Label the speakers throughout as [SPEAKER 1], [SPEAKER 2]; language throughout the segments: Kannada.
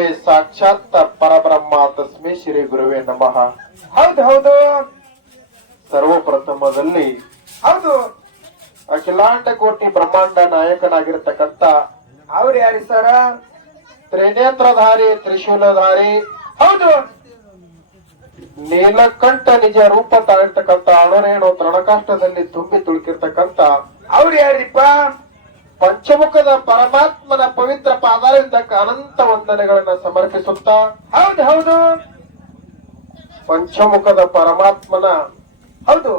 [SPEAKER 1] ಗುರುವೇ ಸಾಕ್ಷಾತ್ ಪರಬ್ರಹ್ಮ ತಸ್ಮೇ ಶ್ರೀ ಗುರುವೇ ನಮಃ.
[SPEAKER 2] ಹೌದು ಹೌದು.
[SPEAKER 1] ಸರ್ವಪ್ರಥಮದಲ್ಲಿ
[SPEAKER 2] ಹೌದು.
[SPEAKER 1] ಅಖಿಲಾಂಡ ಕೋಟಿ ಬ್ರಹ್ಮಾಂಡ ನಾಯಕನಾಗಿರ್ತಕ್ಕಂತ
[SPEAKER 2] ಅವ್ರು ಯಾರಿ ಸರ?
[SPEAKER 1] ತ್ರಿನೇತ್ರಧಾರಿ ತ್ರಿಶೂಲಧಾರಿ
[SPEAKER 2] ಹೌದು.
[SPEAKER 1] ನೀಲಕಂಠ ನಿಜ ರೂಪ ತಾಳಿರ್ತಕ್ಕಂಥ ಅಣರೇಣು ತೃಣಕಾಷ್ಟದಲ್ಲಿ ತುಂಬಿ ತುಳುಕಿರ್ತಕ್ಕಂತ
[SPEAKER 2] ಅವ್ರು ಯಾರಿಪ್ಪ?
[SPEAKER 1] ಪಂಚಮುಖದ ಪರಮಾತ್ಮನ ಪವಿತ್ರ ಪಾದಾರದಿಂದ ಅನಂತ ವಂದನೆಗಳನ್ನ ಸಮರ್ಪಿಸುತ್ತಾ?
[SPEAKER 2] ಹೌದು ಹೌದು.
[SPEAKER 1] ಪಂಚಮುಖದ ಪರಮಾತ್ಮನ,
[SPEAKER 2] ಹೌದು.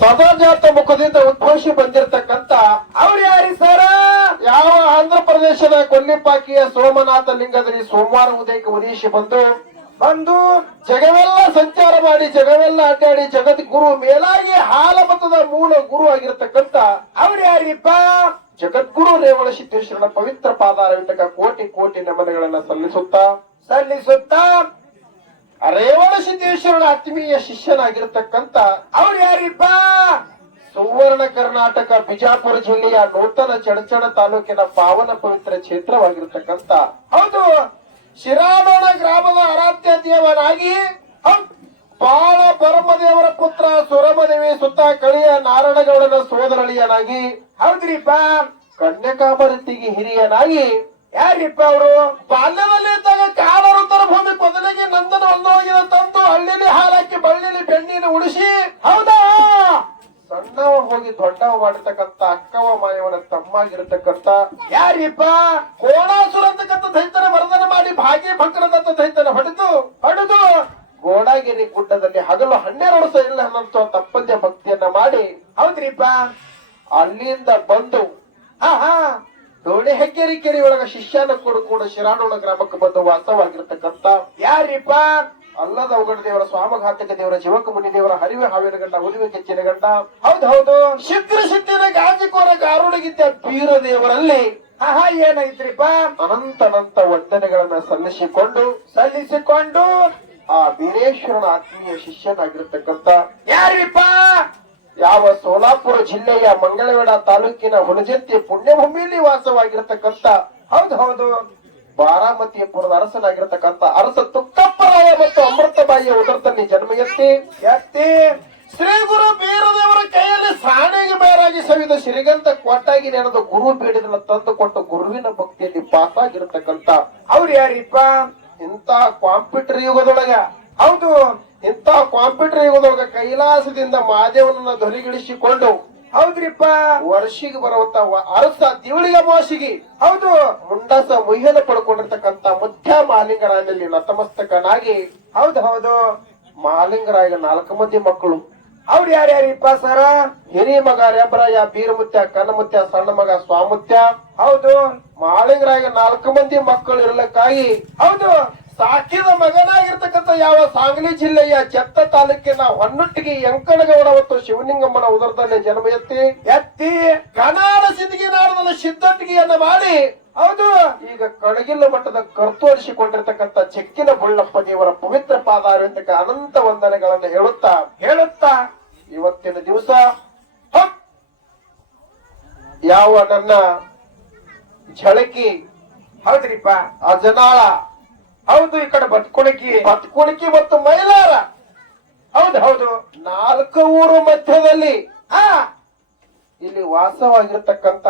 [SPEAKER 1] ಸದಾಜಾತ ಮುಖದಿಂದ ಉದ್ಭವಿಸಿ ಬಂದಿರತಕ್ಕಂತ
[SPEAKER 2] ಅವ್ರು ಯಾರಿ ಸರ?
[SPEAKER 1] ಯಾವ ಆಂಧ್ರ ಪ್ರದೇಶದ ಕೊಲ್ಲಿಪಾಕಿಯ ಸೋಮನಾಥ ಲಿಂಗದಲ್ಲಿ ಸೋಮವಾರ ಉದಯಕ್ಕೆ ಉದಯಿಸಿ ಬಂದು?
[SPEAKER 2] ಬಂದು
[SPEAKER 1] ಜಗವೆಲ್ಲ ಸಂಚಾರ ಮಾಡಿ, ಜಗವೆಲ್ಲ ಅಡ್ಡಾಡಿ ಜಗತ್ ಗುರು ಮೇಲಾಗಿ ಹಾಲಮತದ ಮೂಲ ಗುರು ಆಗಿರತಕ್ಕಂತ
[SPEAKER 2] ಅವ್ರು ಯಾರಿಪ್ಪ?
[SPEAKER 1] ಜಗದ್ಗುರು ರೇವಣ ಸಿದ್ದೇಶ್ವರನ ಪವಿತ್ರ ಪಾದಾರವಿಂದಕ ಕೋಟಿ ಕೋಟಿ ನಮನಗಳನ್ನ ಸಲ್ಲಿಸುತ್ತಾ.
[SPEAKER 2] ಸಲ್ಲಿಸುತ್ತಾ.
[SPEAKER 1] ರೇವಣ ಸಿದ್ದೇಶ್ವರನ ಆತ್ಮೀಯ ಶಿಷ್ಯನಾಗಿರತಕ್ಕಂತ
[SPEAKER 2] ಅವ್ರು ಯಾರಿಪ್ಪ?
[SPEAKER 1] ಸುವರ್ಣ ಕರ್ನಾಟಕ ಬಿಜಾಪುರ ಜಿಲ್ಲೆಯ ನೂತನ ಚಡಚಣ ತಾಲೂಕಿನ ಪಾವನ ಪವಿತ್ರ ಕ್ಷೇತ್ರವಾಗಿರತಕ್ಕಂತ
[SPEAKER 2] ಹೌದು.
[SPEAKER 1] ಶಿರಾಮಣ ಗ್ರಾಮದ ಆರಾಧ್ಯ ದೇವನಾಗಿ ಬಾಳ ಪರಮದೇವರ ಪುತ್ರ ಸುರಮದೇವಿ ಸುತ್ತ ಕಳಿಯ ನಾರಾಯಣಗೌಡನ ಸೋದರಳಿಯನಾಗಿ
[SPEAKER 2] ಹೌದ್ರಿಪ್ಪ
[SPEAKER 1] ಕನ್ಯಕಾಮರತಿಗೆ ಹಿರಿಯನಾಗಿ.
[SPEAKER 2] ಯಾರಿಪ್ಪ ಅವರು?
[SPEAKER 1] ಬಾಲ್ಯದಲ್ಲಿ ಇದ್ದಾಗ ಕಾಲರುತ್ತರ ಭೂಮಿ ಬದಲಿಗೆ ನಂದನ ಒಂದೊಳಗಿನ ತಂದು ಹಳ್ಳಿಲಿ ಹಾಲಾಕಿ ಬಳ್ಳಿಲಿ ಬೆಣ್ಣಿನ ಉಳಿಸಿ
[SPEAKER 2] ಹೌದಾ?
[SPEAKER 1] ಸಣ್ಣವ ಹೋಗಿ ದೊಡ್ಡವ ಮಾಡಿರ್ತಕ್ಕಂತ ಅಕ್ಕವ ಮಾಯವನ ತಮ್ಮಾಗಿರತಕ್ಕಂತ
[SPEAKER 2] ಯಾರಿಪ್ಪ?
[SPEAKER 1] ಕೋಣಾಸುರ ಅಂತಕ್ಕಂಥ ದೈತನ ವರದನ ಮಾಡಿ ಭಾಗ್ಯ ಭಕ್ರದಂತ ದೈತನ ಹೊಡೆದು
[SPEAKER 2] ಹೊಡೆದು
[SPEAKER 1] ಗೋಡಾಗಿರಿ ಗುಡ್ಡದಲ್ಲಿ ಹಗಲು ಹನ್ನೆರಡು ಇಲ್ಲ ಅನ್ನಂತ ತಪ್ಪದ್ಯ ಭಕ್ತಿಯನ್ನ ಮಾಡಿ.
[SPEAKER 2] ಹೌದ್ರಿಪ್ಪ?
[SPEAKER 1] ಅಲ್ಲಿಂದ ಬಂದು,
[SPEAKER 2] ಹಾ ಹಾ
[SPEAKER 1] ಹೆಗ್ಗೇರಿ ಕೆರೆ ಒಳಗ ಶಿಷ್ಯನ ಕೊಡು ಕೂಡ ಶಿರಾಣೋಳ ಗ್ರಾಮಕ್ಕೆ ಬಂದು ವಾಸವಾಗಿರ್ತಕ್ಕಂತ
[SPEAKER 2] ಯಾರಿಪ್ಪ?
[SPEAKER 1] ಅಲ್ಲದ ಉಗಡ ದೇವರ ಸ್ವಾಮಘಾತಕ ದೇವರ ಜೀವಕ ಮುನಿ ದೇವರ ಹರಿವೆ ಹಾವಿನ ಗಂಡ ಉದುವೆ ಕೆಚ್ಚಿನ ಗಂಡ.
[SPEAKER 2] ಹೌದು ಹೌದು.
[SPEAKER 1] ಶುಕ್ರ ಸಿದ್ಧಿನ ಗಾಜಿಕೋರ ಗಾರುಡಗಿದ್ದ ಬೀರ ದೇವರಲ್ಲಿ,
[SPEAKER 2] ಹಾ ಹಾ, ಏನಾಯ್ತ್ರಿಪ್ಪ?
[SPEAKER 1] ಅನಂತ ಅನಂತ ವಂದನೆಗಳನ್ನ ಸಲ್ಲಿಸಿಕೊಂಡು
[SPEAKER 2] ಸಲ್ಲಿಸಿಕೊಂಡು
[SPEAKER 1] ಆ ವೀರೇಶ್ವರನ ಆತ್ಮೀಯ ಶಿಷ್ಯನಾಗಿರ್ತಕ್ಕಂಥ
[SPEAKER 2] ಯಾರಿಪ್ಪ?
[SPEAKER 1] ಯಾವ ಸೋಲಾಪುರ ಜಿಲ್ಲೆಯ ಮಂಗಳವೇಡ ತಾಲೂಕಿನ ಹುಣಜಂತಿ ಪುಣ್ಯಭೂಮಿಯಲ್ಲಿ ವಾಸವಾಗಿರ್ತಕ್ಕಂಥ
[SPEAKER 2] ಹೌದು ಹೌದು.
[SPEAKER 1] ಬಾರಾಮತಿಯಪುರದ ಅರಸನಾಗಿರ್ತಕ್ಕಂಥ ಅರಸ ತುಕ್ಕಪ್ಪರಾಯ ಮತ್ತು ಅಮೃತಬಾಯಿಯ ಉದರದಲ್ಲಿ ಜನ್ಮ ಎತ್ತಿ.
[SPEAKER 2] ಎತ್ತಿ.
[SPEAKER 1] ಶ್ರೀ ಗುರು ಬೀರದೇವರ ಕೈಯಲ್ಲಿ ಸಾಣಿಗೆ ಬೇರಾಗಿ ಸವಿದ ಶ್ರೀಗಂಧ ಕೊಟ್ಟಾಗಿ ನೆನೆದು ಗುರು ಬೀಡಿದ ತಂದು ಕೊಟ್ಟು ಗುರುವಿನ ಭಕ್ತಿಯಲ್ಲಿ ಪಾಸಾಗಿರ್ತಕ್ಕಂಥ
[SPEAKER 2] ಅವ್ರು ಯಾರಿಪ್ಪ?
[SPEAKER 1] ಇಂಥ ಕಾಂಪ್ಯೂಟರ್ ಯುಗದೊಳಗ.
[SPEAKER 2] ಹೌದು,
[SPEAKER 1] ಇಂಥ ಕಾಂಪ್ಯೂಟರ್ ಯುಗದೊಳಗ ಕೈಲಾಸದಿಂದ ಮಹಾದೇವನನ್ನ ಧ್ವನಿಗಿಳಿಸಿಕೊಂಡು,
[SPEAKER 2] ಹೌದ್ರಿಪ್ಪ,
[SPEAKER 1] ವರ್ಷಿಗೆ ಬರುವಂತ ಅರಸ ದಿವಳಿಗೆ ಮೋಸಿಗೆ,
[SPEAKER 2] ಹೌದು,
[SPEAKER 1] ಮುಂಡಸ ಮುಯ್ಯನ ಪಡ್ಕೊಂಡಿರ್ತಕ್ಕಂತ ಮುಖ್ಯ ಮಾಲಿಂಗರಾಯನಲ್ಲಿ ನತಮಸ್ತಕನಾಗಿ,
[SPEAKER 2] ಹೌದು ಹೌದು
[SPEAKER 1] ಮಾಲಿಂಗರಾಯ ನಾಲ್ಕು ಮಂದಿ ಮಕ್ಕಳು.
[SPEAKER 2] ಅವ್ರು ಯಾರ್ಯಾರಿಪ್ಪ ಸರ?
[SPEAKER 1] ಹಿರಿಯ ಮಗ ರೆಬ್ರಾಯ, ಬೀರಮುತ್ಯ ಕನ್ನಮುತ್ಯ ಸಣ್ಣ ಮಗ ಸ್ವಾಮುತ್ಯ,
[SPEAKER 2] ಹೌದು
[SPEAKER 1] ಮಾಳಿಂಗರಾಯ ನಾಲ್ಕು ಮಂದಿ ಮಕ್ಕಳು ಇರಲಿಕ್ಕಾಗಿ,
[SPEAKER 2] ಹೌದು
[SPEAKER 1] ಸಾಕಿದ ಮಗನಾಗಿರ್ತಕ್ಕಂಥ ಯಾವ ಸಾಂಗ್ಲಿ ಜಿಲ್ಲೆಯ ಚೆತ್ತ ತಾಲೂಕಿನ ಹೊನ್ನಟ್ಟಿಗೆ ಎಂಕಣಗೌಡ ಮತ್ತು ಶಿವಲಿಂಗಮ್ಮನ ಉದರದಲ್ಲಿ ಜನ್ಮ ಎತ್ತಿ
[SPEAKER 2] ಎತ್ತಿ
[SPEAKER 1] ಕನಾಡ ಸಿದ್ಧಿಗೆ ನಾಡದಲ್ಲಿ ಸಿದ್ಧಟ್ಟಿಗೆಯನ್ನ ಮಾಡಿ
[SPEAKER 2] ಹೌದು
[SPEAKER 1] ಈಗ ಕಣಗಿಲ್ಲ ಮಟ್ಟದ ಕರ್ತೋರಿಸಿಕೊಂಡಿರ್ತಕ್ಕಂಥ ಚೆಕ್ಕಿನ ಬುಳ್ಳಪ್ಪ ದೇವರ ಪವಿತ್ರ ಪಾದಾರವಿಂದಕ ಅನಂತ ವಂದನೆಗಳನ್ನು ಹೇಳುತ್ತಾ
[SPEAKER 2] ಹೇಳುತ್ತಾ
[SPEAKER 1] ಇವತ್ತಿನ ದಿವಸ! ಯಾವ ನನ್ನ ಝಳಕಿ
[SPEAKER 2] ಹೌದ್ರಿಪ್ಪ
[SPEAKER 1] ಅಜನಾಳ
[SPEAKER 2] ಹೌದು ಈ ಕಡೆ ಬತ್ಕೊಳಕಿ
[SPEAKER 1] ಬತ್ಕುಣಿಕಿ ಮತ್ತು ಮೈಲಾರ.
[SPEAKER 2] ಹೌದು ಹೌದು.
[SPEAKER 1] ನಾಲ್ಕು ಊರು ಮಧ್ಯದಲ್ಲಿ.
[SPEAKER 2] ಆ
[SPEAKER 1] ಇಲ್ಲಿ ವಾಸವಾಗಿರ್ತಕ್ಕಂತ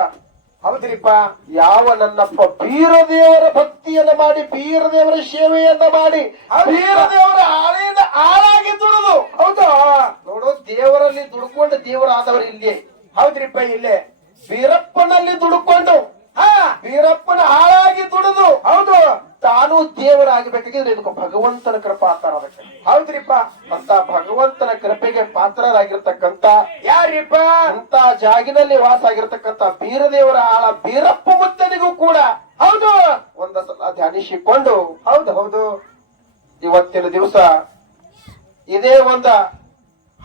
[SPEAKER 2] ಹೌದ್ರಿಪ್ಪ.
[SPEAKER 1] ಯಾವ ನನ್ನಪ್ಪ ಬೀರದೇವರ ಭಕ್ತಿಯನ್ನ ಮಾಡಿ ಬೀರದೇವರ ಸೇವೆಯನ್ನ ಮಾಡಿ ಬೀರದೇವರ ಆಳೆಯಿಂದ ಆಳಾಗಿ ದುಡಿದು
[SPEAKER 2] ಹೌದು.
[SPEAKER 1] ನೋಡು ದೇವರಲ್ಲಿ ದುಡ್ಕೊಂಡು ದೇವರಾದವರು ಇಲ್ಲಿ.
[SPEAKER 2] ಹೌದ್ರಿಪ್ಪ ಇಲ್ಲೇ.
[SPEAKER 1] ಬೀರಪ್ಪನಲ್ಲಿ ದುಡ್ಕೊಂಡು.
[SPEAKER 2] ಹಾ.
[SPEAKER 1] ಬೀರಪ್ಪನ ಹಾಳಾಗಿ ದುಡಿದು
[SPEAKER 2] ಹೌದು.
[SPEAKER 1] ತಾನು ದೇವರಾಗಬೇಕಾಗಿದ್ರೆ ಇದಕ್ಕೆ ಭಗವಂತನ ಕೃಪಾ ಅದಕ್ಕೆ
[SPEAKER 2] ಹೌದ್ರಿಪ್ಪ?
[SPEAKER 1] ಅಂತ ಭಗವಂತನ ಕೃಪೆಗೆ ಪಾತ್ರರಾಗಿರ್ತಕ್ಕಂತ
[SPEAKER 2] ಯಾರಿಪ್ಪ?
[SPEAKER 1] ಅಂತ ಜಾಗಿನಲ್ಲಿ ವಾಸ ಆಗಿರ್ತಕ್ಕಂತ ಬೀರದೇವರ ಆಳ ಬೀರಪ್ಪ ಮುತ್ತನಿಗೂ ಕೂಡ.
[SPEAKER 2] ಹೌದು?
[SPEAKER 1] ಒಂದ ಸಲ ಧ್ಯಾನಿಸಿಕೊಂಡು.
[SPEAKER 2] ಹೌದು ಹೌದು.
[SPEAKER 1] ಇವತ್ತಿನ ದಿವಸ ಇದೇ ಒಂದ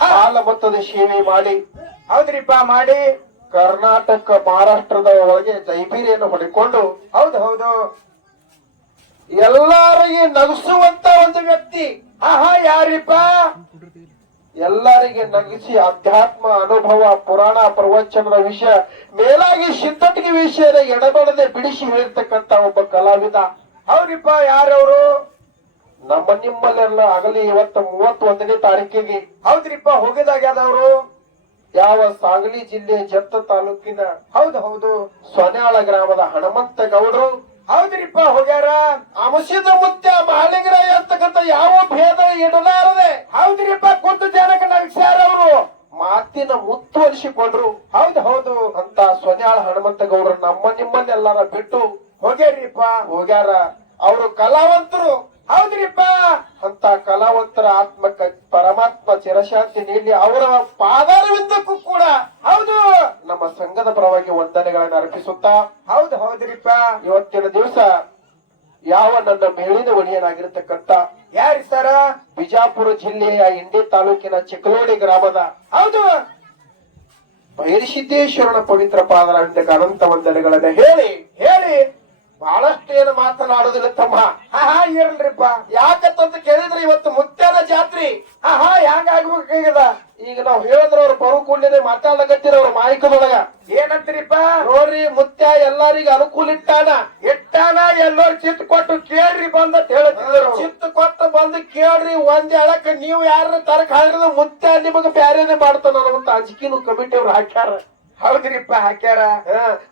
[SPEAKER 1] ಹಾಲ ಮೊತ್ತದ ಸೇವೆ ಮಾಡಿ.
[SPEAKER 2] ಹೌದ್ರಿಪ್ಪ, ಮಾಡಿ.
[SPEAKER 1] ಕರ್ನಾಟಕ ಮಹಾರಾಷ್ಟ್ರದ ಒಳಗೆ ಜೈಬೀರಿಯನ್ನು ಹೊಡೆಕೊಂಡು.
[SPEAKER 2] ಹೌದು ಹೌದು.
[SPEAKER 1] ಎಲ್ಲರಿಗೆ ನಗಿಸುವಂತ ಒಂದು ವ್ಯಕ್ತಿ.
[SPEAKER 2] ಆಹಾ ಯಾರಿಪ್ಪ?
[SPEAKER 1] ಎಲ್ಲರಿಗೆ ನಗಿಸಿ ಅಧ್ಯಾತ್ಮ ಅನುಭವ ಪುರಾಣ ಪ್ರವಚನದ ವಿಷಯ ಮೇಲಾಗಿ ಸಿದ್ಧಟಿಗೆ ವಿಷಯದ ಎಡಬಡದೆ ಬಿಡಿಸಿ ಹೇಳಿರ್ತಕ್ಕಂತ ಒಬ್ಬ ಕಲಾವಿದ.
[SPEAKER 2] ಅವರಿಪ್ಪ ಯಾರವರು?
[SPEAKER 1] ನಮ್ಮ ನಿಮ್ಮಲ್ಲೆಲ್ಲ ಆಗಲಿ ಇವತ್ತು ಮೂವತ್ತೊಂದನೇ ತಾರೀಕಿಗೆ.
[SPEAKER 2] ಹೌದ್ರಿಪ್ಪ ಹೋಗಿದಾಗ್ಯಾದವ್ರು
[SPEAKER 1] ಯಾವ ಸಾಗಲಿ ಜಿಲ್ಲೆ ಜತ್ತ ತಾಲೂಕಿನ
[SPEAKER 2] ಹೌದು ಹೌದು.
[SPEAKER 1] ಸೊನ್ಯಾಳ ಗ್ರಾಮದ ಹನುಮಂತ ಗೌಡರು.
[SPEAKER 2] ಹೌದ್ರಿಪ್ಪ ಹೋಗ್ಯಾರ?
[SPEAKER 1] ಅಮಸಿದ ಮುತ್ಯ ಮಹಾಲಿಂಗರ ಅಂತಕ್ಕಂಥ ಯಾವ ಭೇದ ಇಡಲಾರದೆ
[SPEAKER 2] ಹೌದ್ರಿಪ್ಪ ಕುಂತ ಜನಕ್ಕೆ ನಗ್ಸ್ಯಾರ ಅವರು.
[SPEAKER 1] ಮಾತಿನ ಮುತ್ತುವರಿಸಿಕೊಂಡ್ರು
[SPEAKER 2] ಹೌದು ಹೌದು.
[SPEAKER 1] ಅಂತ ಸೊನ್ಯಾಳ ಹನುಮಂತ ಗೌಡರು ನಮ್ಮ ನಿಮ್ಮನ್ನೆಲ್ಲಾರ ಬಿಟ್ಟು
[SPEAKER 2] ಹೋಗ್ಯಾರಿಪ್ಪ
[SPEAKER 1] ಹೋಗ್ಯಾರ. ಅವರು ಕಲಾವಂತರು.
[SPEAKER 2] ಹೌದ್ರಿಪ್ಪ?
[SPEAKER 1] ಅಂತ ಕಲಾವಂತರ ಆತ್ಮಕ ಪರಮಾತ್ಮ ಚಿರಶಾಂತಿ ನೀಡಿ ಅವರ ಪಾದಾರವಿದ್ದಕ್ಕೂ ಕೂಡ
[SPEAKER 2] ಹೌದು.
[SPEAKER 1] ನಮ್ಮ ಸಂಘದ ಪರವಾಗಿ ವಂದನೆಗಳನ್ನು ಅರ್ಪಿಸುತ್ತಾ
[SPEAKER 2] ಹೌದು ಹೌದ್ರಿಪ್ಪ.
[SPEAKER 1] ಇವತ್ತಿನ ದಿವಸ ಯಾವ ನನ್ನ ಮೇಲಿನ ಒಳಿಯನಾಗಿರ್ತಕ್ಕಂತ
[SPEAKER 2] ಯಾರಿ ಸರ?
[SPEAKER 1] ಬಿಜಾಪುರ ಜಿಲ್ಲೆಯ ಇಂಡಿ ತಾಲೂಕಿನ ಚಿಕ್ಕಲೋಡಿ ಗ್ರಾಮದ
[SPEAKER 2] ಹೌದು.
[SPEAKER 1] ಬೈರಿಸಿದ್ದೇಶ್ವರನ ಪವಿತ್ರ ಪಾದರಾವಿಂದ ಅನಂತ ವಂದನೆಗಳನ್ನ ಹೇಳಿ.
[SPEAKER 2] ಹೇಳಿ.
[SPEAKER 1] ಬಹಳಷ್ಟು ಏನು ಮಾತನಾಡೋದಿಲ್ಲ ತಮ್ಮ.
[SPEAKER 2] ಹಾ ಹಾ ಇರಲ್ರಿಪ್ಪ
[SPEAKER 1] ಯಾಕಂತ ಕೇಳಿದ್ರೆ ಇವತ್ತು ಮುತ್ಯಾನ ಜಾತ್ರಿ?
[SPEAKER 2] ಹಾ ಹಾ ಹ್ಯಾಂಗಾಗ್ಬೇಕಾಗ್ಯದ
[SPEAKER 1] ಈಗ ನಾವು ಹೇಳಿದ್ರ ಅವ್ರು ಬರು ಕೂಡಲೇ ಮಾತಾಡಕತ್ತಿರ ಅವ್ರ ಮಾಯಕದೊಳಗ
[SPEAKER 2] ಏನಂತೀರಿಪ್ಪ?
[SPEAKER 1] ನೋಡ್ರಿ ಮುತ್ಯ ಎಲ್ಲಾರಿಗ ಅನುಕೂಲ ಇಟ್ಟಾನ.
[SPEAKER 2] ಇಟ್ಟಾನ ಎಲ್ಲರೂ ಚಿತ್ ಕೊಟ್ಟು ಕೇಳ್ರಿ ಬಂದ ಹೇಳ್ತಿದ್ರು
[SPEAKER 1] ಚಿತ್ ಕೊಟ್ಟು ಬಂದು ಕೇಳ್ರಿ ಒಂದ್ ಹೇಳಕ್ ನೀವು ಯಾರ ತರಕ ಹಾಕಿದ್ರೆ ಮುತ್ಯ ನಿಮಗ ಬ್ಯಾರೇನೆ ಮಾಡ್ತಾನ ಅಂತ ಅಂಜಿಕಿನೂ ಕಮಿಟಿ ಅವ್ರು ಹಾಕ್ಯಾರ.
[SPEAKER 2] ಹೌದ್ರಿಪ್ಪ ಹಾಕ್ಯಾರ?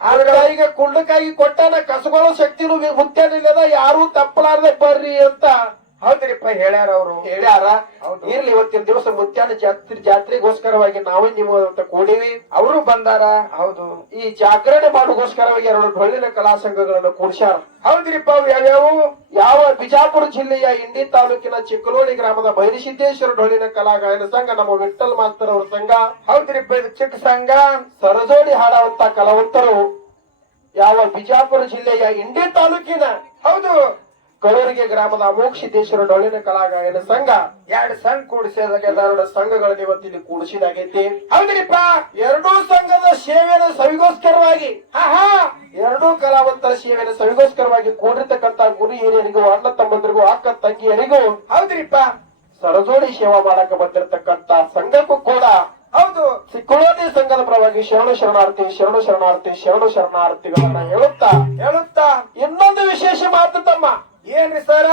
[SPEAKER 1] ಆದ್ರ ಈಗ ಕುಂಡಕಾಯಿ ಕೊಟ್ಟಾನ ಕಸಗೊಳ್ಳೋ ಶಕ್ತಿನೂ ಮುತ್ಯಾನಿಲ್ಲದ ಯಾರು ತಪ್ಪಲಾರ್ದೆ ಬರ್ರಿ ಅಂತ.
[SPEAKER 2] ಹೌದ್ರಿಪ್ಪ ಹೇಳ್ಯಾರ ಅವರು.
[SPEAKER 1] ಹೇಳ್ಯಾರ. ಇರ್ಲಿ ಇವತ್ತಿನ ದಿವಸ ಮುತ್ಯಾನ ಜಾತ್ರೆ ಜಾತ್ರೆಗೋಸ್ಕರವಾಗಿ ನಾವೇ ನಿಮ್ಮಂತ ಕೂಡಿವಿ.
[SPEAKER 2] ಅವರು ಬಂದಾರ. ಹೌದು.
[SPEAKER 1] ಈ ಜಾಗರಣೆ ಮಾಡೋಗೋಸ್ಕರವಾಗಿ ಎರಡು ಡೊಳ್ಳಿನ ಕಲಾ ಸಂಘಗಳನ್ನು ಕೂಡ್ಸ್ಯಾರ.
[SPEAKER 2] ಹೌದ್ರಿಪ್ಪ ಅವು ಯಾವ್ಯಾವು?
[SPEAKER 1] ಯಾವ ಬಿಜಾಪುರ ಜಿಲ್ಲೆಯ ಇಂಡಿ ತಾಲೂಕಿನ ಚಿಕ್ಕಲೋಡಿ ಗ್ರಾಮದ ಬೈರಿಸಿದ್ದೇಶ್ವರ ಡೊಳ್ಳಿನ ಕಲಾ ಗಾಯನ ಸಂಘ ನಮ್ಮ ವಿಠಲ್ ಮಾಸ್ತರ್ ಅವ್ರ ಸಂಘ.
[SPEAKER 2] ಹೌದ್ರಿಪ್ಪ ಇದು ಚಿಕ್ಕ ಸಂಘ.
[SPEAKER 1] ಸರಜೋಡಿ ಹಾಡುವಂತ ಕಲಾವಂತರು ಯಾವ ಬಿಜಾಪುರ ಜಿಲ್ಲೆಯ ಇಂಡಿ ತಾಲೂಕಿನ?
[SPEAKER 2] ಹೌದು.
[SPEAKER 1] ಕಳೂರಿಗೆ ಗ್ರಾಮದ ಅಮೋಕ್ಷಿದ್ದೇಶ್ವರ ಡೊಳ್ಳಿನ ಕಲಾ ಗಾಯನ ಸಂಘ
[SPEAKER 2] ಎರಡು ಸಂಘ ಕೂಡಿಸಿದಾಗ
[SPEAKER 1] ಎರಡು ಸಂಘಗಳನ್ನು ಇವತ್ತಿಲ್ಲಿ ಕೂಡಿಸಿದಾಗೈತಿ.
[SPEAKER 2] ಹೌದ್ರಿಪ್ಪ
[SPEAKER 1] ಎರಡೂ ಸಂಘದ ಸೇವೆಯನ್ನು ಸವಿಗೋಸ್ಕರವಾಗಿ ಎರಡೂ ಕಲಾವಂತರ ಸೇವೆಯನ್ನು ಸವಿಗೋಸ್ಕರವಾಗಿ ಕೂಡಿರ್ತಕ್ಕಂತ ಗುರು ಹಿರಿಯರಿಗೂ ಅಣ್ಣ ತಮ್ಮಂದ್ರಿಗೂ ಅಕ್ಕ ತಂಗಿಯರಿಗೂ
[SPEAKER 2] ಹೌದ್ರಿಪ್ಪ
[SPEAKER 1] ಸರಜೋಡಿ ಸೇವಾ ಮಾಡಕ ಬಂದಿರತಕ್ಕಂತ ಸಂಘಕ್ಕೂ ಕೂಡ
[SPEAKER 2] ಹೌದು.
[SPEAKER 1] ಸಿಕ್ಕುಳೋದಿ ಸಂಘದ ಪರವಾಗಿ ಶರಣ ಶರಣಾರ್ಥಿ ಶರಣ ಶರಣಾರ್ಥಿ ಶರಣ ಶರಣಾರ್ಥಿಗಳನ್ನ ಹೇಳುತ್ತಾ
[SPEAKER 2] ಹೇಳುತ್ತಾ.
[SPEAKER 1] ಇನ್ನೊಂದು ವಿಶೇಷ ಮಾತು ತಮ್ಮ.
[SPEAKER 2] ಏನ್ರಿ ಸರ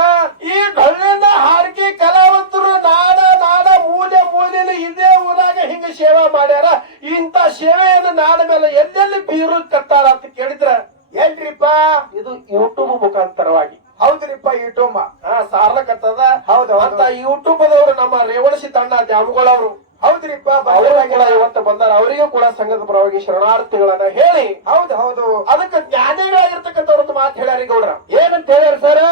[SPEAKER 1] ಈ ಡೊಳ್ಳಿನ ಹಾರಿಕೆ ಕಲಾವಂತರು ನಾಡ ನಾಡ ಮೂಲೆ ಮೂಲೆಯಲ್ಲಿ ಇದೇ ಊರಾಗ ಹಿಂಗ ಸೇವೆ ಮಾಡ್ಯಾರ. ಇಂತ ಸೇವೆಯನ್ನು ನಾಡ ಮೇಲೆ ಎಲ್ಲೆಲ್ಲಿ ಬೀರು ಕತ್ತಾರ ಅಂತ ಕೇಳಿದ್ರ?
[SPEAKER 2] ಎಲ್ರಿಪ್ಪ
[SPEAKER 1] ಇದು ಯೂಟ್ಯೂಬ್ ಮುಖಾಂತರವಾಗಿ.
[SPEAKER 2] ಹೌದ್ರಿಪ್ಪ ಯೂಟ್ಯೂಬ್
[SPEAKER 1] ಹಾ ಸಾರ್ಲಕತ್ತದ.
[SPEAKER 2] ಹೌದು, ಹೌದು.
[SPEAKER 1] ಅಂತ ಯೂಟ್ಯೂಬ್ ದವರು ನಮ್ಮ ರೇವಣಸಿ ತಂಡ ದ್ಯಾಮಗಳವರು.
[SPEAKER 2] ಹೌದ್ರಿಪ್ಪ
[SPEAKER 1] ಕೂಡ
[SPEAKER 2] ಬಂದಾರ
[SPEAKER 1] ಇವತ್ತು ಬಂದಾರ. ಅವರಿಗೂ ಕೂಡ ಸಂಘದ ಪರವಾಗಿ ಶರಣಾರ್ಥಿಗಳನ್ನ ಹೇಳಿ.
[SPEAKER 2] ಹೌದು ಹೌದು.
[SPEAKER 1] ಅದಕ್ಕೆ ಜ್ಞಾನಿಗಳಾಗಿರ್ತಕ್ಕಂಥವ್ರದ್ದು ಮಾತು ಹೇಳ್ಯಾರಿ ಗೌಡ್ರ.
[SPEAKER 2] ಏನಂತ ಹೇಳ್ಯಾರ ಸರ್?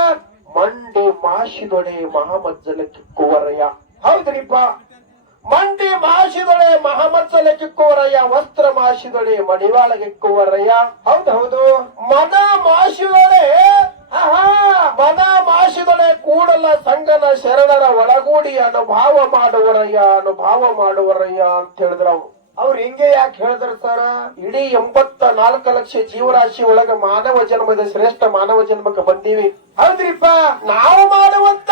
[SPEAKER 1] ಮಂಡಿ ಮಾಶಿದೊಡೆ ಮಹಾಮಜ್ಜಲ ಕಿಕ್ಕುವರಯ್ಯ.
[SPEAKER 2] ಹೌದ್ರಿಪ್ಪ
[SPEAKER 1] ಮಂಡಿ ಮಾಸಿದೊಳೆ ಮಹಾಮಜ್ಜಲ ಕಿಕ್ಕುವರಯ್ಯ. ವಸ್ತ್ರ ಮಾಸಿದೊಳೆ ಮಡಿವಾಳ ಕಿಕ್ಕುವರಯ್ಯ.
[SPEAKER 2] ಹೌದು ಹೌದು.
[SPEAKER 1] ಮದ ಮಾಶಿದೊಡೆ ಆಹಾ, ಮನ ಮಾಶಿದೊಡೆ ಕೂಡಲ ಸಂಗನ ಶರಣರ ಒಳಗೂಡಿ ಅನುಭಾವ ಮಾಡುವರಯ್ಯ ಅನುಭಾವ ಮಾಡುವರಯ್ಯ ಅಂತ ಹೇಳಿದ್ರ ಅವ್ರು.
[SPEAKER 2] ಅವ್ರು ಹಿಂಗೆ ಯಾಕೆ ಹೇಳಿದ್ರ ಸರ?
[SPEAKER 1] ಇಡೀ ಎಂಬತ್ತ ನಾಲ್ಕು ಲಕ್ಷ ಜೀವರಾಶಿ ಒಳಗ ಮಾನವ ಜನ್ಮದ ಶ್ರೇಷ್ಠ ಮಾನವ ಜನ್ಮಕ್ಕೆ ಬಂದೀವಿ.
[SPEAKER 2] ಹೌದ್ರಿಪ್ಪ.
[SPEAKER 1] ನಾವು ಮಾಡುವಂತ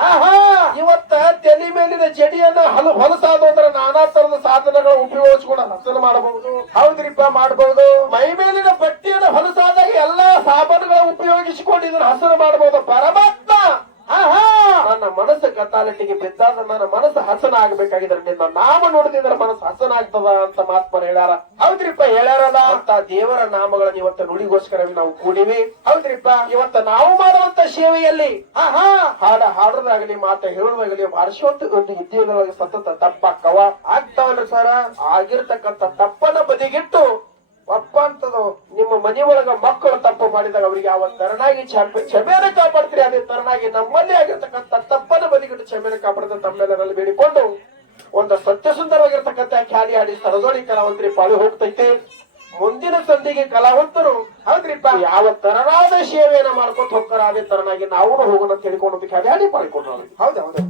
[SPEAKER 2] ಆಹಾ
[SPEAKER 1] ಇವತ್ತ ತಲೆ ಮೇಲಿನ ಜಡಿಯನ್ನ ಹಲ ಹೊಲಸಾದು ಅಂದ್ರೆ ನಾನಾ ತರದ ಸಾಧನಗಳ ಉಪಯೋಗಿಸಿಕೊಂಡು ಹಸನ ಮಾಡಬಹುದು.
[SPEAKER 2] ಹೌದ್ರಿಪ್ಪ ಮಾಡಬಹುದು.
[SPEAKER 1] ಮೈ ಮೇಲಿನ ಬಟ್ಟೆಯನ್ನು ಹೊಲಸಾದಾಗ ಎಲ್ಲಾ ಸಾಬಾನುಗಳ ಇದನ್ನ ಹಸನ ಮಾಡಬಹುದು. ಪರಮಾತ್ಮ! ನನ್ನ ಮನಸ್ಸು ಕತಾಲಟ್ಟಿಗೆ ಬಿದ್ದಾಗ ನನ್ನ ಮನಸ್ಸು ಹಸನ ಆಗ್ಬೇಕಾಗಿದ್ರೆ ನಿನ್ನ ನಾಮ ನೋಡಿದ್ರೆ ಮನಸ್ಸು ಹಸನ ಆಗ್ತದ ಅಂತ ಮಾತ್ಮರು ಹೇಳ್ಯಾರ.
[SPEAKER 2] ಹೌದ್ರಿಪ್ಪ ಹೇಳ್ಯಾರಲ್ಲ?
[SPEAKER 1] ಅಂತ ದೇವರ ನಾಮಗಳನ್ನ ಇವತ್ತು ನುಡಿಗೋಸ್ಕರ ನಾವು ಕೂಡಿವಿ.
[SPEAKER 2] ಹೌದ್ರಿಪ್ಪ,
[SPEAKER 1] ಇವತ್ತ ನಾವು ಮಾಡುವಂತ ಸೇವೆಯಲ್ಲಿ
[SPEAKER 2] ಆಹಾ!
[SPEAKER 1] ಹಾಡ ಹಾಡೋದಾಗಲಿ, ಮಾತ ಹೇಳೋದಾಗಲಿ ಭಾಷೋತ್ ಒಂದು ಉದ್ಯೋಗವಾಗಿ ಸತತ ತಪ್ಪಾಕ್ಕವ
[SPEAKER 2] ಆಗ್ತಾವಲ್ಲ ಸರ.
[SPEAKER 1] ಆಗಿರ್ತಕ್ಕಂಥ ತಪ್ಪನ ಬದಿಗಿಟ್ಟು
[SPEAKER 2] ಒಪ್ಪ ಅಂತದು
[SPEAKER 1] ನಿಮ್ಮ ಮನೆ ಒಳಗ ಮಕ್ಕಳು ತಪ್ಪು ಮಾಡಿದಾಗ ಅವರಿಗೆ ಯಾವ ತರನಾಗಿ ಕ್ಷಮೆಯನ್ನು ಕಾಪಾಡ್ತೀರಿ. ಅದೇ ತರನಾಗಿ ನಮ್ಮಲ್ಲಿ ಆಗಿರ್ತಕ್ಕಂಥ ತಪ್ಪನ್ನು ಬದಿಗಿಟ್ಟು ಕ್ಷಮೆಯನ್ನು ಕಾಪಾಡದ ತಮ್ಮೆಲ್ಲರಲ್ಲಿ ಬೇಡಿಕೊಂಡು ಒಂದು ಸತ್ಯ ಸುಂದರವಾಗಿರ್ತಕ್ಕಂಥ ಖ್ಯಾಲಿ ಹಾಡಿ ಸರದೋಡಿ ಕಲಾವಂತರಿ ಪಾಳಿ ಹೋಗ್ತೈತೆ. ಮುಂದಿನ ಸಂಧಿಗೆ ಕಲಾವಂತರು,
[SPEAKER 2] ಹೌದ್ರಿಪ್ಪ,
[SPEAKER 1] ಯಾವ ತರನಾದ ಸೇವೆಯನ್ನು ಮಾಡ್ಕೊತ ಹೋಗ್ತಾರ ಅದೇ ತರನಾಗಿ ನಾವು ಹೋಗೋಣ ತಿಳ್ಕೊಂಡು ಖ್ಯಾಲಿ ಹಾಡಿ ಮಾಡಿಕೊಂಡು
[SPEAKER 2] ಹೌದೌದು ಹೌದು.